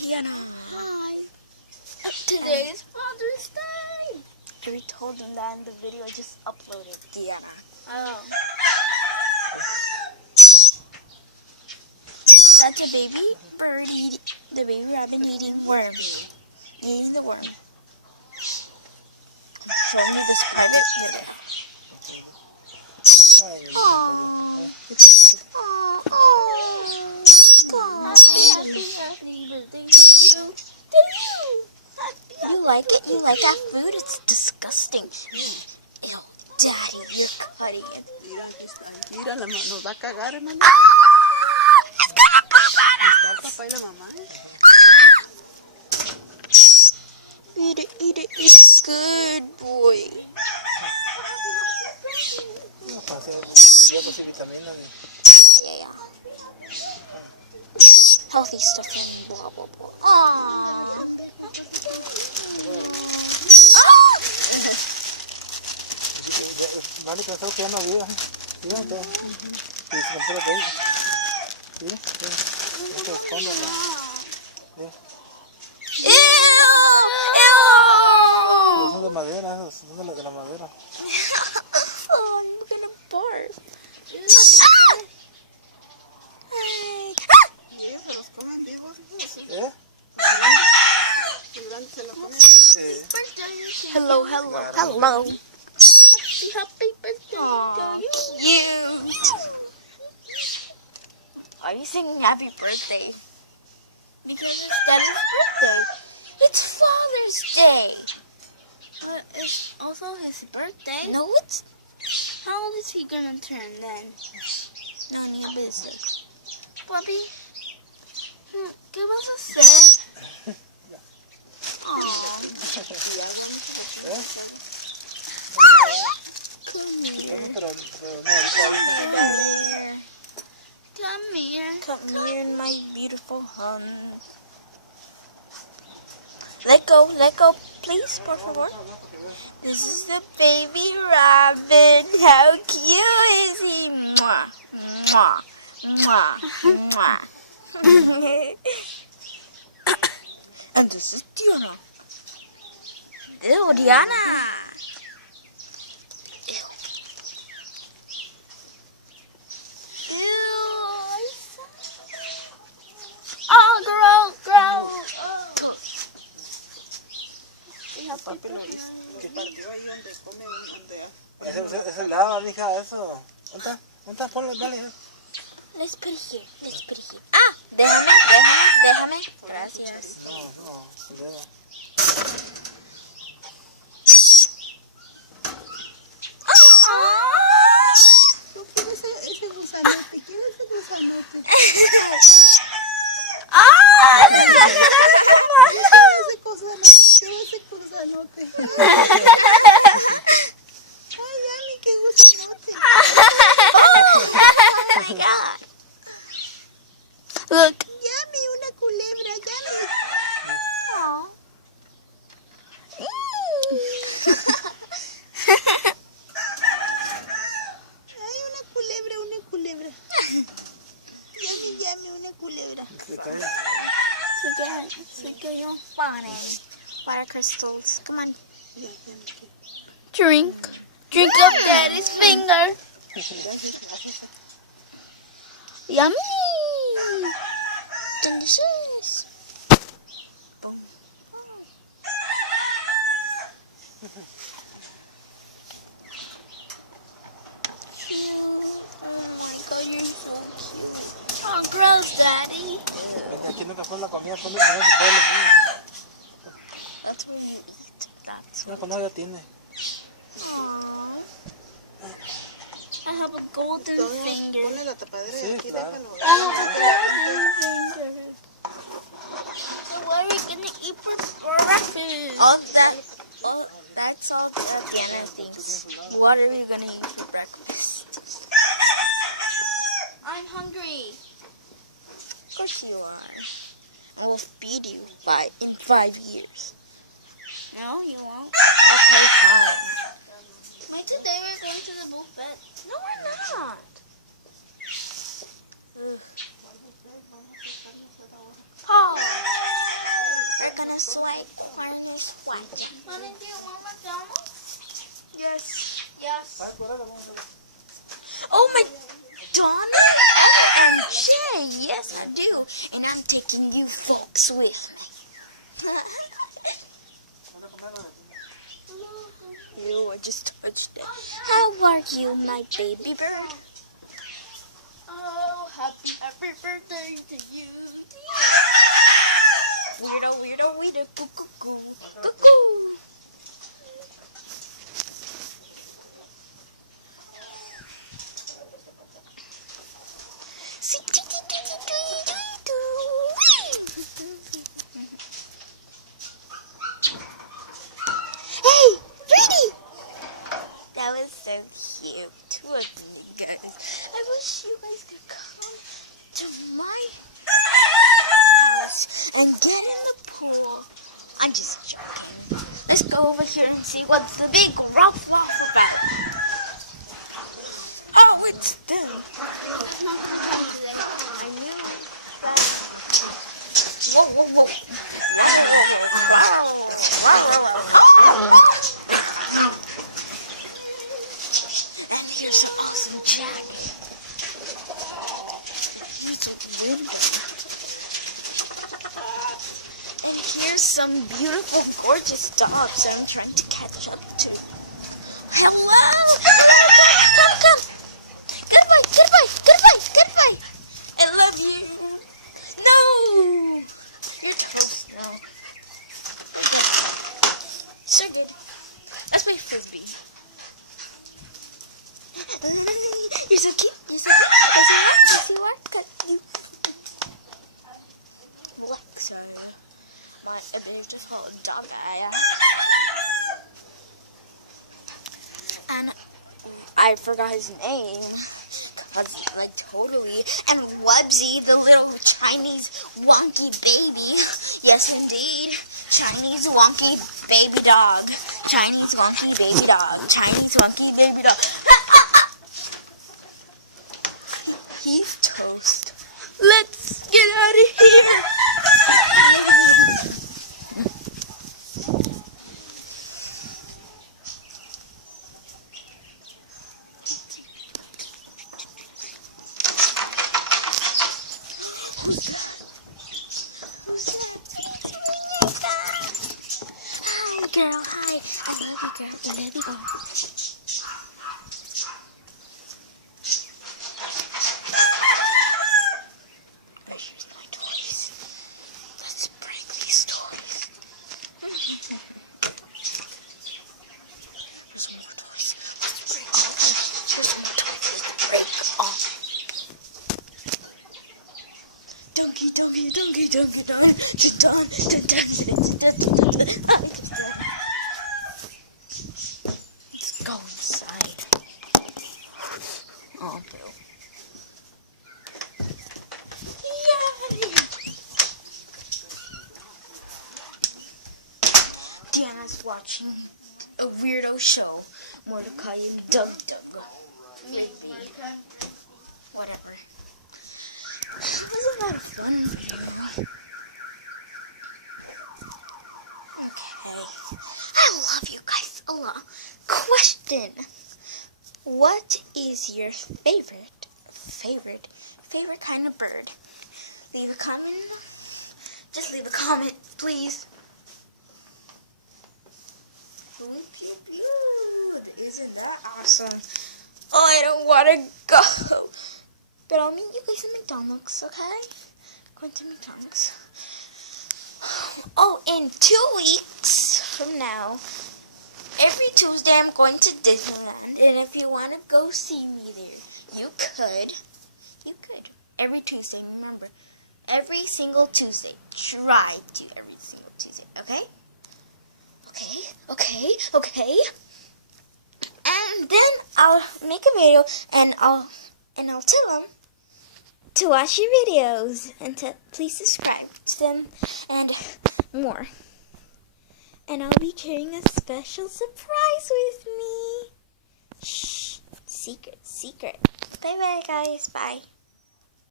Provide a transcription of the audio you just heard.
Diana. Hi. Today is Father's Day. I already told them that in the video I just uploaded, Diana. Oh. That's a baby bird eating, the baby rabbit eating worm. Eating the worm. Show me this private mirror. Happy birthday to you. To you. You like it? You like that food? It's disgusting. Ew, Daddy, you're cutting it. Mira, aquí está. Mira, nos va a cagar, hermano. It's gonna poop at Está el us! papá y la mamá. Eat it, eat it, eat it. Good boy. Yeah. Healthy stuff and blah, blah, blah. Aww. Vale, pensó que ya no había. Mira, y se compró de ahí. Mira, esto es fondo, Ew! son de madera, esos son de la madera. Oh, I'm gonna barf. Mira, se los comen vivos. ¿Eh? El grande se lo come. Hello. Happy birthday to you. Cute. Why are you singing happy birthday? Because it's Daddy's birthday. It's Father's Day. But it's also his birthday. No, it's How old is he gonna turn then? none of your business. Papi, ¿qué vas a hacer? Come here. Pero no, ahorita. Come here. Come here in my beautiful hand. Let go, please, por favor. This is the baby rabbit. How cute is he? Mwah, mwah, mwah, mwah. And this is Diana. Ew, Diana. Oh, gross. Papi lo hizo. Que partió ahí donde come, donde... Ese es el lado, mija, eso. ¿Dónde está? Ponlo, dale. Let's put it here. Let's put it here. Ah, déjame. Gracias. No, el dedo. Yo quiero ese gusanote, quiero ese gusanote. Quiero ese gusanote. Ay, Yami, qué gusanote. Look. Yami, una culebra, Yami. Ay, una culebra. Yami, una culebra. Se cae. Look at your funny. Water crystals. Come on. Drink up Daddy's finger. Yummy. Delicious. Boom. Oh my God, you're so cute. Oh, gross, Daddy. Aquí nunca fue la comida, ponle. That's where you eat. That's Mira, con ya tiene. I have a golden finger. Ponle la tapadera Sí, y aquí claro. déjalo. I have a golden finger. So what are we gonna eat for breakfast? That's all Diana thinks. What are we gonna eat for breakfast? I'm hungry. Of course you are. We'll feed you in 5 years. No, you won't. Okay, fine. Like today we're going to the buffet. No, we're not. Paul. Shay, yes I do. And I'm taking you folks with me. Ew, I just touched it. How are you, my baby bird? Oh, happy birthday to you. Weirdo, cuckoo. Cuckoo. Hey, Rudy! That was so cute. Two of you guys. I wish you guys could come to my house and get in the pool. I'm just joking. Let's go over here and see what's the big rough about. Oh, it's them. I knew that. Whoa. And here's some awesome Jack. It's a window. And here's some beautiful, gorgeous dogs that I'm trying to catch up to. Hello! Come! Goodbye! I love you. No! You're toast now. So good. That's my frisbee. You're so cute. Yes, you are. Lex, they're just called a dog. And I forgot his name. Like totally. And Wubsy, the little Chinese wonky baby. Yes, indeed. Chinese wonky baby dog. Chinese wonky baby dog. Chinese wonky baby dog. He's toast. Let's get out of here. Hi, girl. Hi. I love you, girl. I love you, girl. Here's my toys. Let's break these toys. Some more toys. Let's break all the toys. Break all. Donkey. Let's go inside. Oh, Bill. Yay! Deanna's watching a weirdo show. Mordecai and Doug. Maybe. Whatever. It was a lot of fun video. Okay. I love you guys a lot. Question. What is your favorite kind of bird? Leave a comment. Just leave a comment, please. Isn't that awesome? Oh, I don't want to go. But I'll meet you guys in McDonald's, okay? Going to McDonald's. Oh, in 2 weeks from now, every Tuesday I'm going to Disneyland. And if you want to go see me there, you could. Every Tuesday, remember. Every single Tuesday. Try to every single Tuesday, okay? Okay. And then I'll make a video and I'll tell them to watch your videos and to please subscribe to them and more. And I'll be carrying a special surprise with me. Shh, secret. Bye guys, bye.